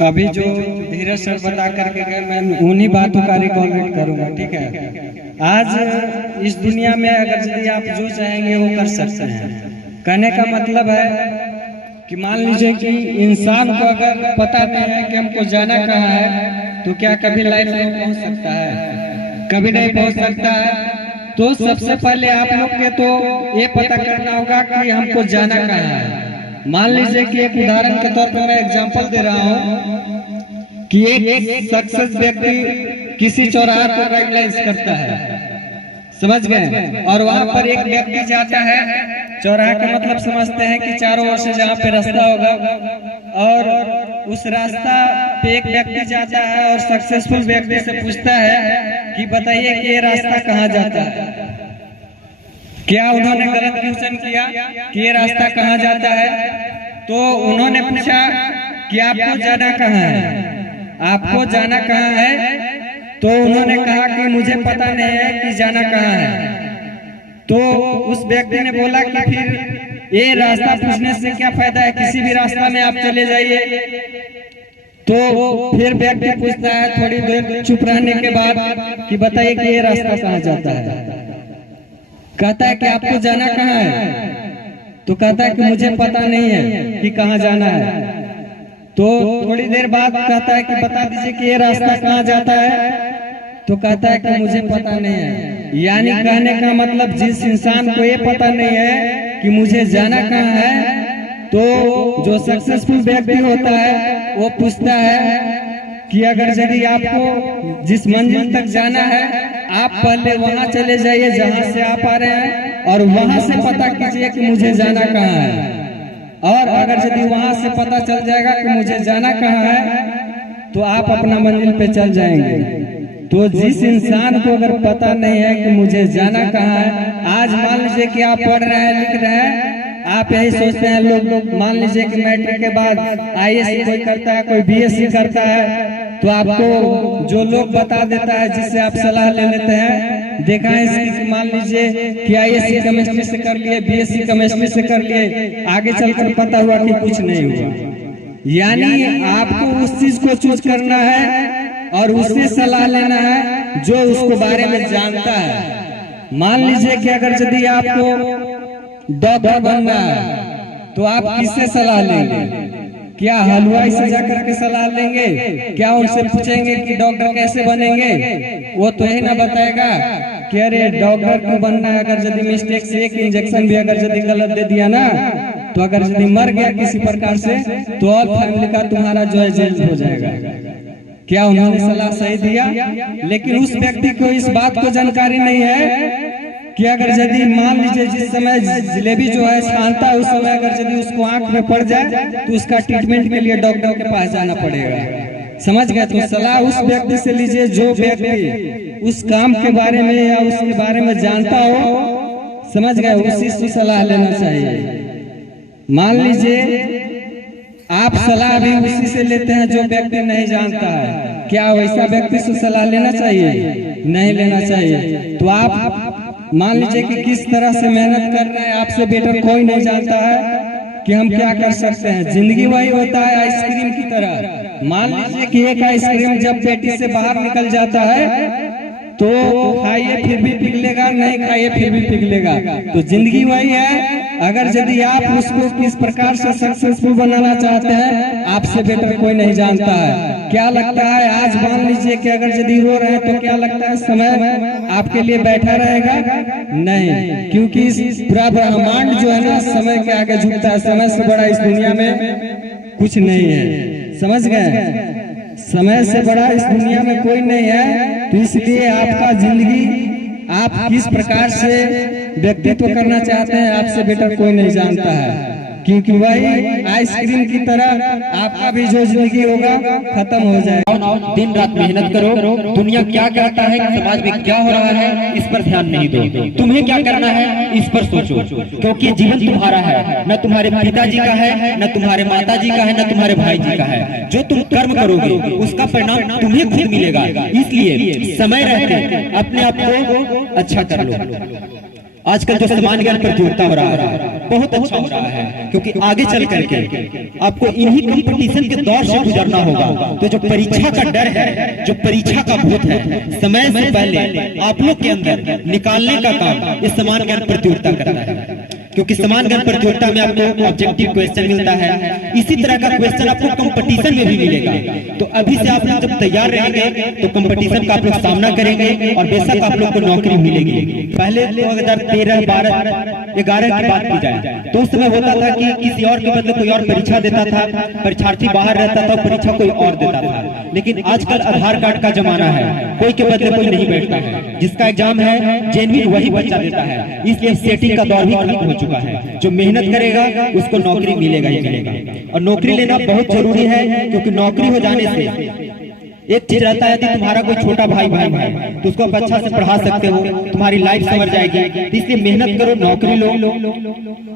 अभी जो धीरज सर बता करके गए मैं उन्हीं बातों का रिकॉर्ड करूंगा। ठीक है, आज इस दुनिया में अगर यदि आप जो चाहेंगे वो कर सकते हैं। कहने का मतलब है कि मान लीजिए कि इंसान को अगर पता नहीं है कि हमको जाना कहाँ है तो क्या कभी लाइफ में पहुंच सकता है? कभी नहीं पहुंच सकता है। तो सबसे पहले आप लोग के तो ये पता करना होगा कि हमको जाना कहाँ है। मान लीजिए कि एक उदाहरण के तौर पर मैं एग्जांपल दे रहा हूँ कि एक सक्सेस व्यक्ति किसी चौराहे को रेगुलाइज करता है, समझ गए, और वहां पर एक व्यक्ति जाता है। चौराहा का मतलब समझते हैं कि चारों ओर से जहाँ पे रास्ता होगा, और उस रास्ता पे एक व्यक्ति जाता है और सक्सेसफुल व्यक्ति से पूछता है कि बताइए कि ये रास्ता कहाँ जाता है। क्या उन्होंने गलत क्वेश्चन किया कि ये रास्ता कहाँ जाता है? तो उन्होंने पूछा कि आपको जाना कहाँ है, आपको जाना कहाँ है? तो उन्होंने कहा कि मुझे पता नहीं है कि जाना कहाँ है। तो उस व्यक्ति ने बोला कि फिर ये रास्ता पूछने से क्या फायदा है, किसी भी रास्ता में आप चले जाइए। तो फिर व्यक्ति पूछता है थोड़ी देर चुप रहने के बाद कि बताइए कि ये रास्ता कहाँ जाता है। कहता है कि आपको जाना कहाँ है? तो कहता है कि मुझे पता नहीं है कि कहाँ जाना है। तो थोड़ी देर बाद कहता है कि बता दीजिए कि ये रास्ता कहाँ जाता है। तो कहता है कि मुझे पता नहीं है। यानी कहने का मतलब जिस इंसान को ये पता नहीं है कि मुझे जाना कहाँ है, तो जो सक्सेसफुल व्यक्ति होता है वो पूछता है कि अगर यदि आपको जिस मंजिल तक जाना है आप पहले वहां चले जाइए जहां से आप आ रहे हैं, और वहां से पता कीजिए कि मुझे जाना कहाँ है। और अगर यदि वहां से पता चल जाएगा कि मुझे जाना कहाँ है तो आप अपना मंजिल पे चल जाएंगे। तो जिस इंसान को अगर पता नहीं है कि मुझे जाना कहाँ है, आज मान लीजिए कि आप पढ़ रहे हैं, लिख रहे हैं, आप यही सोचते हैं लोग मान लीजिए कि मैट्रिक के बाद आईएएस कोई करता है, कोई बीएससी करता है, तो आपको जो लोग बता देता है जिससे आप सलाह ले लेते हैं, देखा है इसकी मान लीजिए कि आईएससी केमिस्ट्री से कर लिए, बीएससी केमिस्ट्री से कर लिए, आगे चलकर पता हुआ कि कुछ नहीं हुआ। यानी आपको उस चीज को चूज करना है और उससे सलाह लेना है जो उसको बारे में जानता है। मान लीजिए कि अगर यदि आपको डॉक्टर बनना है तो आप किससे सलाह लेंगे? क्या हलवाई से जाकर के सलाह लेंगे? क्या उनसे पूछेंगे कि डॉक्टर कैसे बनेंगे? वो तो यही ना बताएगा कि अरे डॉक्टर क्यों बनना है। अगर यदि मिस्टेक से एक इंजेक्शन भी अगर यदि गलत दे दिया ना, तो अगर यदि मर गया किसी प्रकार से तो और फैमिली का तुम्हारा जो है जेल हो जाएगा। क्या उन्होंने सलाह सही दिया? लेकिन उस व्यक्ति को इस बात को जानकारी नहीं है कि अगर यदि मान लीजिए जिस समय जलेबी जो है छानता है उस समय अगर यदि उसको आंख में पड़ जाए तो उसका ट्रीटमेंट के लिए डॉक्टर के पास जाना पड़ेगा। समझ गए? तो सलाह उस व्यक्ति से लीजिए जो व्यक्ति उस काम के बारे में या उसके बारे में जानता हो, समझ गए, उसी से सलाह लेना चाहिए। मान लीजिए आप सलाह भी उसी से लेते हैं जो व्यक्ति नहीं जानता है, क्या वैसा व्यक्ति से सलाह लेना चाहिए? नहीं लेना चाहिए। तो आप मान लीजिए कि किस तरह से मेहनत कर रहे हैं, आपसे बेटर कोई नहीं जानता है कि हम क्या कर सकते हैं। जिंदगी वही होता है आइसक्रीम की तरह। मान लीजिए कि एक आइसक्रीम जब पेटी से बाहर निकल जाता है तो खाइए फिर भी पिघलेगा, नहीं खाइए फिर भी पिघलेगा। तो जिंदगी वही है। अगर यदि आप उसको किस प्रकार से सक्सेसफुल बनाना चाहते हैं, आपसे बेटर कोई नहीं जानता है। क्या लगता है आज मान लीजिए कि अगर यदि रो रहे हैं तो क्या लगता है समय आपके लिए बैठा रहेगा? नहीं, क्योंकि इस पूरा ब्रह्मांड जो है ना समय के आगे झुकता है। समय से बड़ा इस दुनिया में कुछ नहीं है। समझ गए? समय से बड़ा इस दुनिया में कोई नहीं है। तो इसलिए आपका जिंदगी आप किस प्रकार से व्यक्तित्व करना चाहते हैं आपसे बेटर कोई नहीं जानता है, क्योंकि वही आइसक्रीम की तरह आपका भी जो जिंदगी होगा खत्म हो जाएगा। दिन रात मेहनत करो। दुनिया क्या कहता है, समाज में क्या हो रहा है, इस पर ध्यान नहीं दो। तुम्हें क्या करना है इस पर सोचो, क्योंकि जीवन तुम्हारा है, न तुम्हारे पिताजी का है, न तुम्हारे माताजी का है, न तुम्हारे भाई जी का है। जो तुम कर्म करोगे उसका परिणाम तुम्हें खुद मिलेगा। इसलिए समय रहते अपने आप को अच्छा कर लो। आजकल जो समान ज्ञान प्रतियोगिता हो रहा है बहुत अच्छा हो रहा है, क्योंकि आगे चल करके आपको इन्हीं कंपटीशन के दौर से गुजरना होगा। तो जो परीक्षा का डर है, जो परीक्षा का भूत है, समय से पहले आप लोग के अंदर निकालने का काम ये समान ज्ञान प्रतियोगिता करता है। क्योंकि समान ज्ञान प्रतियोगिता में आपको ऑब्जेक्टिव क्वेश्चन मिलता है, इसी तरह का क्वेश्चन आपको कंपटीशन में भी मिलेगा। तो अभी से आप लोग जब तैयार रहेंगे तो कंपटीशन का आप लोग सामना करेंगे और बेशक आप लोग को नौकरी मिलेगी। पहले 2013, 12, 11 की बात की जाए तो उस समय होता था कि किसी और के बदले कोई और परीक्षा देता था, परीक्षार्थी बाहर रहता था, परीक्षा कोई और देता था। लेकिन आजकल आधार कार्ड का जमाना है, कोई के बदले कोई नहीं बैठता है, जिसका एग्जाम है जेन्युइन वही बच्चा देता है। इसलिए सेटिंग का दौर भी खत्म हो चुका है। जो मेहनत करेगा उसको नौकरी मिलेगा ही मिलेगा। और नौकरी लेना बहुत जरूरी है, क्योंकि नौकरी हो जाने से एक चीज रहता है, यदि तुम्हारा कोई छोटा भाई बहन है तो उसको आप अच्छा से पढ़ा सकते हो, तुम्हारी लाइफ संवर जाएगी। तो इसलिए मेहनत करो, नौकरी लो।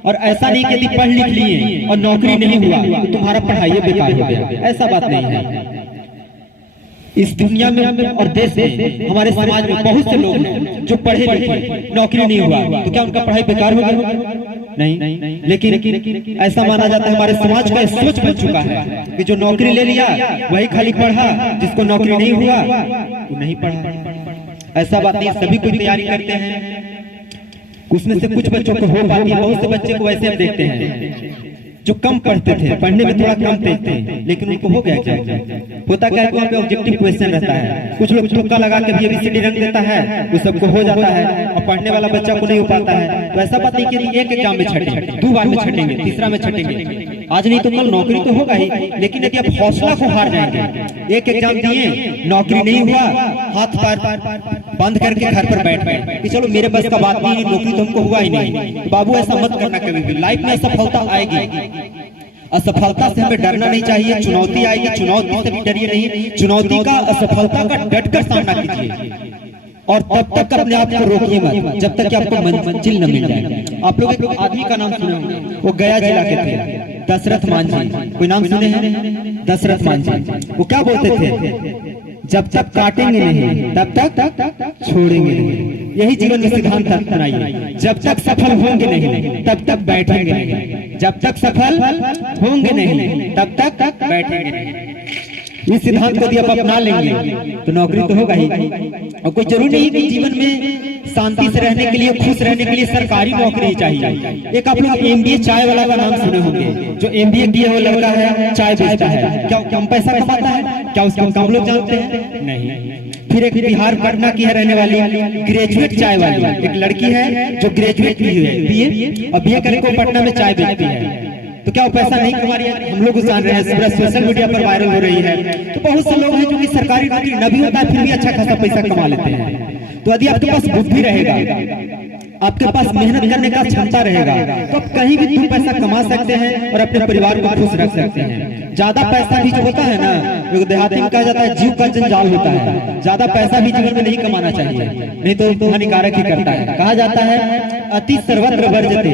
और ऐसा नहीं कि यदि पढ़ लिख लिए और नौकरी नहीं हुआ तो तुम्हारा पढ़ाई बेकार हो गया, ऐसा बात नहीं है। इस दुनिया में और देश में, हमारे समाज में बहुत से लोग हैं जो पढ़े लिखे, नौकरी नहीं हुआ तो क्या उनका पढ़ाई बेकार हो गया? नहीं। लेकिन ऐसा माना जाता है, हमारे समाज का सोच बन चुका है कि जो नौकरी ले लिया वही खाली पढ़ा, जिसको नौकरी नहीं हुआ वो नहीं पढ़ा। ऐसा बात नहीं, सभी कोई तैयारी करते हैं, उसमें से कुछ बच्चों को हो पाती है। बहुत से बच्चे को वैसे हम देखते हैं जो कम पढ़ते थे, पढ़ने में थोड़ा कम तेज थे, लेकिन उनको हो गया क्या? होता क्या है कि वहाँ पे ऑब्जेक्टिव क्वेश्चन रहता है, कुछ लोग तुक्का लगा के भी ABCD रंग देता है, वो सबको हो जाता है, और पढ़ने वाला बच्चा को नहीं हो पाता है। तो ऐसा बात नहीं कि एक एग्जाम में छटेंगे, 2 बार में छटेंगे, तीसरा में छटेंगे, आज नहीं तो कल नौकरी तो होगा ही। लेकिन यदि आप हौसला को हार जाएंगे, एक एग्जाम दिए, नौकरी नहीं हुआ, हाथ पैर बंद करके घर पर बैठ गए कि चलो मेरे बस का बात नहीं, नौकरी तो हमको हुआ ही नहीं। तो बाबू ऐसा मत करना कभी भी। लाइफ में असफलता आएगी, असफलता से हमें डरना नहीं चाहिए। चुनौती आएगी, चुनौती से भी डरिए नहीं, चुनौती का, असफलता का डटकर सामना कीजिए। और तब तक अपने आप को रोकिए मत जब तक कि आपको मंजिल न मिल जाए। आप लोग एक आदमी का नाम सुने होंगे, वो गया जिला के थे, दशरथ मांझी। कोई नाम सुने हैं? दशरथ मांझी। वो क्या बोलते थे? जब तक काटेंगे नहीं तब तक छोड़ेंगे नहीं। यही जीवन में सिद्धांत अपनाइए। जब तक सफल होंगे नहीं तब तक बैठेंगे नहीं, जब तक सफल होंगे नहीं तब तक बैठेंगे नहीं। इस सिद्धांत को यदि आप अपना लेंगे तो नौकरी तो होगा ही। और कोई जरूरी नहीं कि जीवन में शांति से रहने के लिए, खुश रहने के लिए सरकारी नौकरी चाहिए। एक आप लोग MBA चाय वाला का नाम सुने होंगे, जो MBA किया हुआ लड़का है, चाय बेचता है। क्या कम पैसा कमाता है? क्या उसको कम लोग जानते हैं? नहीं। फिर एक बिहार पटना की है रहने वाली ग्रेजुएट चाय वाली एक लड़की है, जो ग्रेजुएट की है, BA और BA करके पटना में चाय बेचती है। तो क्या वो पैसा नहीं कमा रही है? हम लोग जान रहे हैं, पूरा सोशल मीडिया पर वायरल हो रही है। तो बहुत से लोग हैं जो कि सरकारी नौकरी न भी होता है फिर भी अच्छा खासा पैसा कमा लेते हैं। तो यदि आपके पास बुद्धि रहेगा, आपके पास मेहनत करने का क्षमता रहेगा, तो आप कहीं भी 2 पैसा कमा सकते हैं और अपने परिवार को खुश रख सकते हैं। ज्यादा पैसा भी जो होता है ना, जो देहाती में कहा जाता है जीव का जंजाल होता है। ज्यादा पैसा भी जीवन में नहीं कमाना चाहिए, नहीं तो हानिकारक ही करता है। कहा जाता है अति सर्वत्र वर्जते,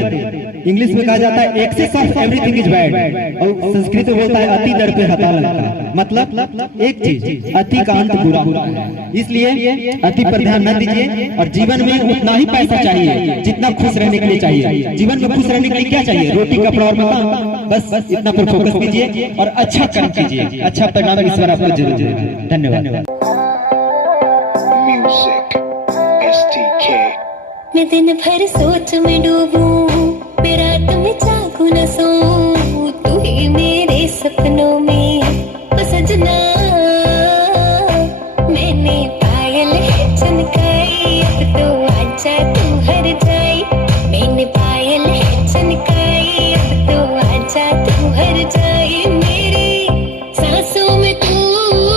इंग्लिश में कहा जाता है excess of everything is bad, और संस्कृत में बोलता है अति दर पे हता लगता। मतलब एक चीज, अति का अंत बुरा होता है। इसलिए अति पर ध्यान न दीजिए, और जीवन में उतना ही पैसा चाहिए जितना खुश रहने के लिए चाहिए। जीवन में खुश रहने के लिए क्या चाहिए? रोटी, कपड़ा और मकान, बस इतना पर फोकस कीजिए और अच्छा कर्म कीजिए। अच्छा परिणाम ईश्वर आपको जरूर देगा। धन्यवाद। मैं दिन भर सोच में डूबूं, मैं रात में जागूं न सोऊं, तू ही मेरे सपनों में ओ सजना। मैंने पायल है चमकाई, अब तो आजा तू हर जाई। मैंने पायल है चमकाई, अब तो आजा तू हर जाई। मेरी सांसों में तू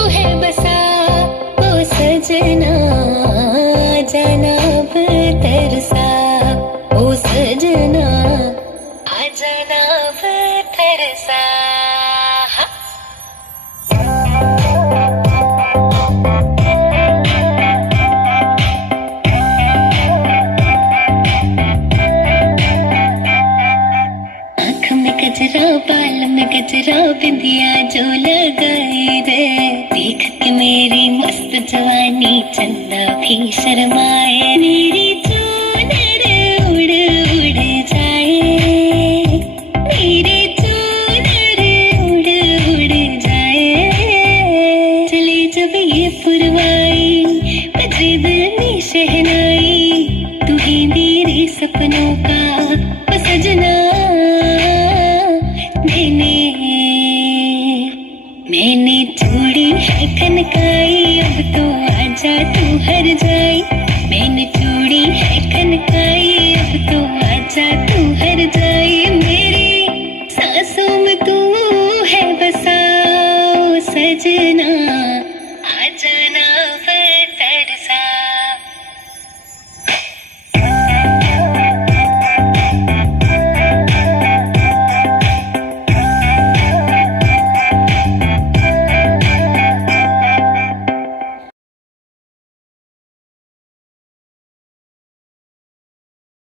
है बसा ओ सजना, जाना अब तरसा ओ सजना, आ जाना अब तरसा। आँख में गजरा, बाल में गजरा, बिंदिया जो लगाई रे, देख के मेरी मस्त जवानी चंदा भी शर्माए। मेरी